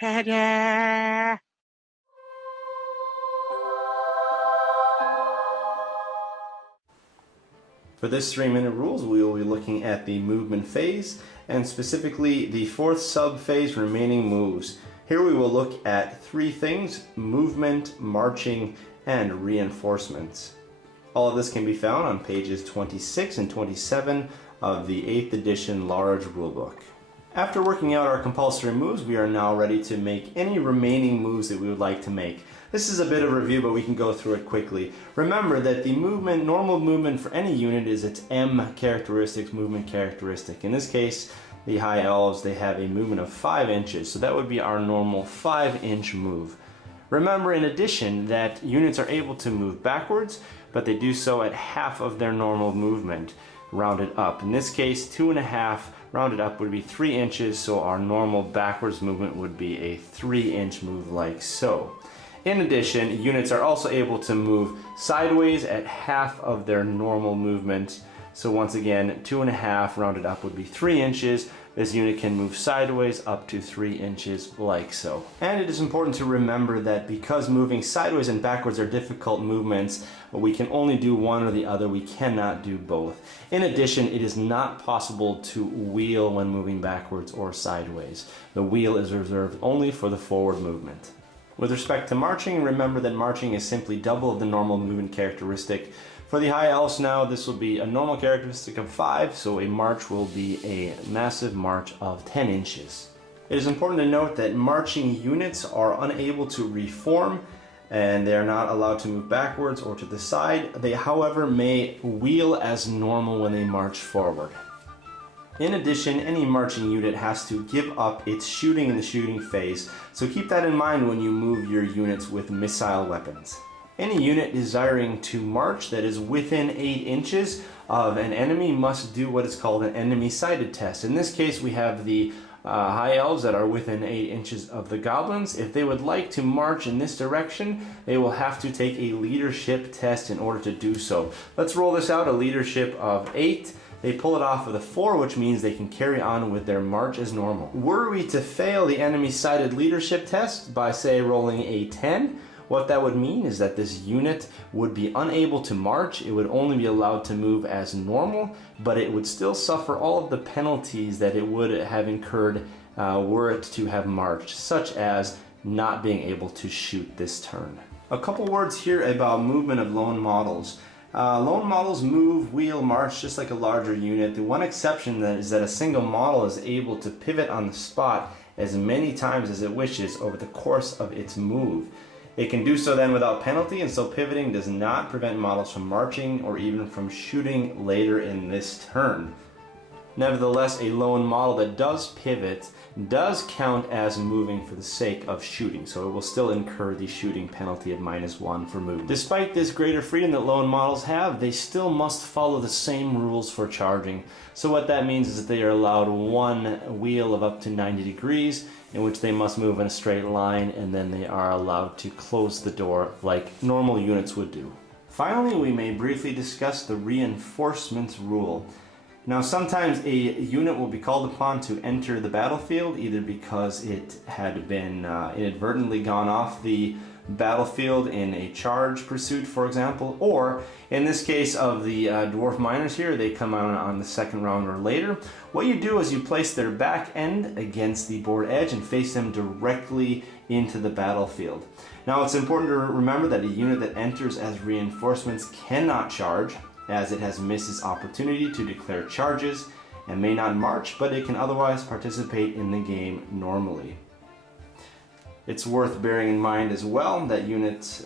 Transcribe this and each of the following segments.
Cheide. For this 3-minute rules, we will be looking at the movement phase, and specifically the 4th sub-phase, remaining moves. Here we will look at 3 things: movement, marching, and reinforcements. All of this can be found on pages 26 and 27 of the 8th edition large rulebook. After working out our compulsory moves, we are now ready to make any remaining moves that we would like to make. This is a bit of a review, but we can go through it quickly. Remember that the movement, normal movement for any unit is its M characteristics, movement characteristic. In this case, the High Elves, they have a movement of 5 inches, so that would be our normal 5-inch move. Remember, in addition, that units are able to move backwards, but they do so at half of their normal movement, rounded up. In this case, 2.5 rounded up would be 3 inches, so our normal backwards movement would be a 3-inch move like so. In addition, units are also able to move sideways at half of their normal movement. So once again, 2.5 rounded up would be 3 inches. This unit can move sideways up to 3 inches like so. And it is important to remember that because moving sideways and backwards are difficult movements, we can only do one or the other. We cannot do both. In addition, it is not possible to wheel when moving backwards or sideways. The wheel is reserved only for the forward movement. With respect to marching, remember that marching is simply double of the normal movement characteristic. For the High Elves now, this will be a normal characteristic of 5, so a march will be a massive march of 10 inches. It is important to note that marching units are unable to reform, and they are not allowed to move backwards or to the side. They, however, may wheel as normal when they march forward. In addition, any marching unit has to give up its shooting in the shooting phase, so keep that in mind when you move your units with missile weapons. Any unit desiring to march that is within 8 inches of an enemy must do what is called an enemy sighted test. In this case, we have the High Elves that are within 8 inches of the Goblins. If they would like to march in this direction, they will have to take a leadership test in order to do so. Let's roll this out, a leadership of 8. They pull it off with a 4, which means they can carry on with their march as normal. Were we to fail the enemy sighted leadership test by, say, rolling a 10, what that would mean is that this unit would be unable to march. It would only be allowed to move as normal, but it would still suffer all of the penalties that it would have incurred were it to have marched, such as not being able to shoot this turn. A couple words here about movement of lone models. Lone models move, wheel, march just like a larger unit. The one exception is that a single model is able to pivot on the spot as many times as it wishes over the course of its move. It can do so then without penalty, and so pivoting does not prevent models from marching or even from shooting later in this turn. Nevertheless, a lone model that does pivot does count as moving for the sake of shooting, so it will still incur the shooting penalty of -1 for movement. Despite this greater freedom that lone models have, they still must follow the same rules for charging. So what that means is that they are allowed one wheel of up to 90 degrees, in which they must move in a straight line, and then they are allowed to close the door like normal units would do. Finally, we may briefly discuss the reinforcements rule. Now, sometimes a unit will be called upon to enter the battlefield, either because it had been inadvertently gone off the battlefield in a charge pursuit, for example, or in this case of the dwarf miners here, they come out on the second round or later. What you do is you place their back end against the board edge and face them directly into the battlefield. Now, it's important to remember that a unit that enters as reinforcements cannot charge, as it has missed its opportunity to declare charges and may not march, but it can otherwise participate in the game normally. It's worth bearing in mind as well that units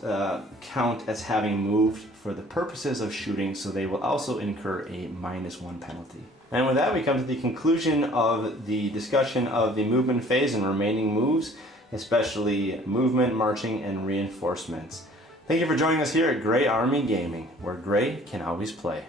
count as having moved for the purposes of shooting, so they will also incur a -1 penalty. And with that, we come to the conclusion of the discussion of the movement phase and remaining moves, especially movement, marching, and reinforcements. Thank you for joining us here at Grey Army Gaming, where Grey can always play.